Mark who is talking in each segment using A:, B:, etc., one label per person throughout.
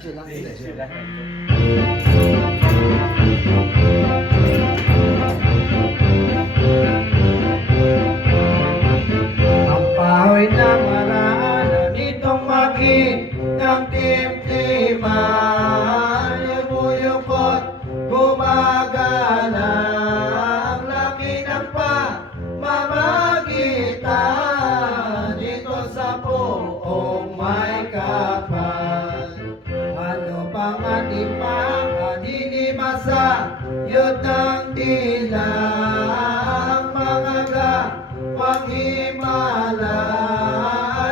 A: Video lang.
B: Video lang.
C: Ang pahoy na maraanan itong maging ng timtiman Yun ang tila Ang mga ga Paghimala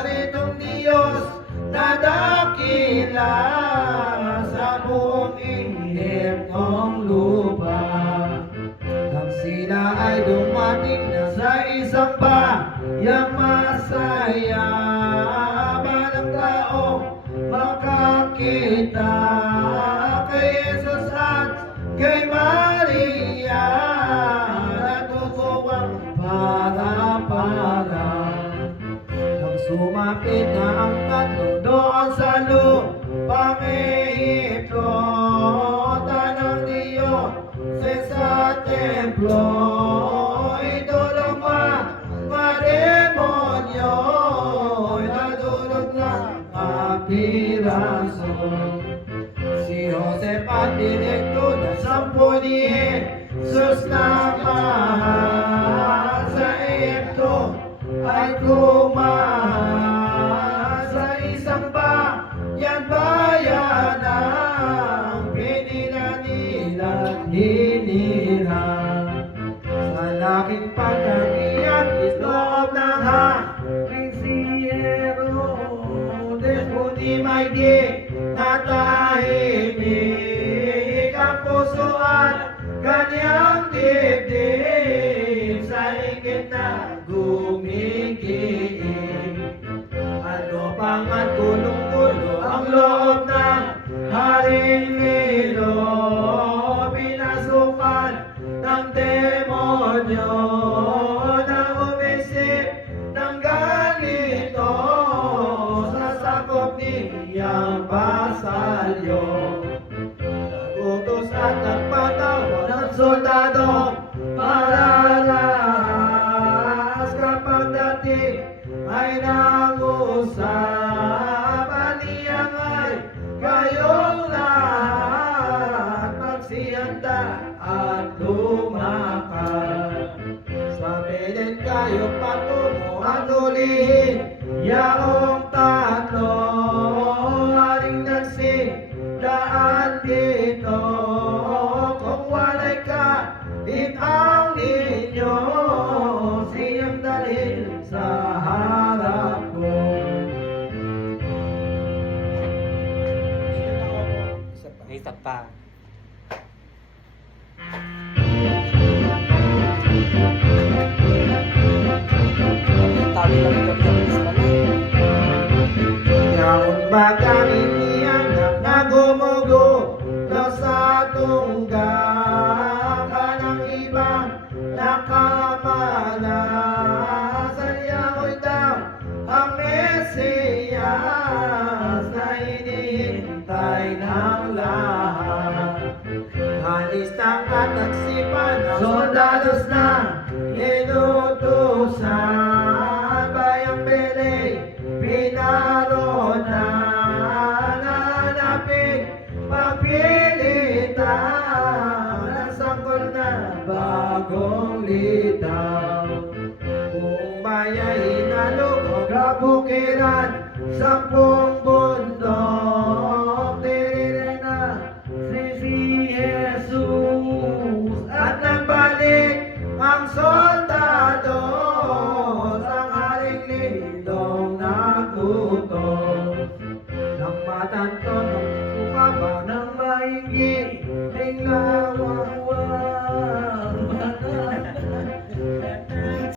C: Nitong Diyos na dakila Sa buong inip ng lupa. Nang sila ay dumating na sa isang bayang masaya. Balang taong makakita lupang Ehipto Tanang Diyos sa templo Idulong mga demonyo Nadulog na kapiraso. Si Joseph at direkto na sampo ni Jesus na mahal sa Egypto ay kumahal May di natahimik ang puso at kanyang dibdib sa higit na gumigiig. Ano pang at gulong-gulo ang loob ng Haring niyang basalyo. Nagutos at nagpatawag ng soldado para lahas kapag dating ay nangusapan niyang ay kayong lahat magsihanda at lumakad. Sa Belen kayo patungo at ulihin yaong daan dito Kung walay ka ang ninyo Siyang dalhin sa harap ko
B: Isa pa.
A: Tabi lang yung gabi sa kanila.
C: Bagang inianap nakamana sa yaoy daw ang Mesiyas na hinihintay ng lahat. Halis ng at nagsipan ng soldados na inutusan litaw Kung maya'y nalugog Kabukiran Sampung bundok Tirire na si si Jesus. At nagbalik ang soldado Sang haring lindong nagutom Nang matanto nung kumaba ng mainggi Tingnan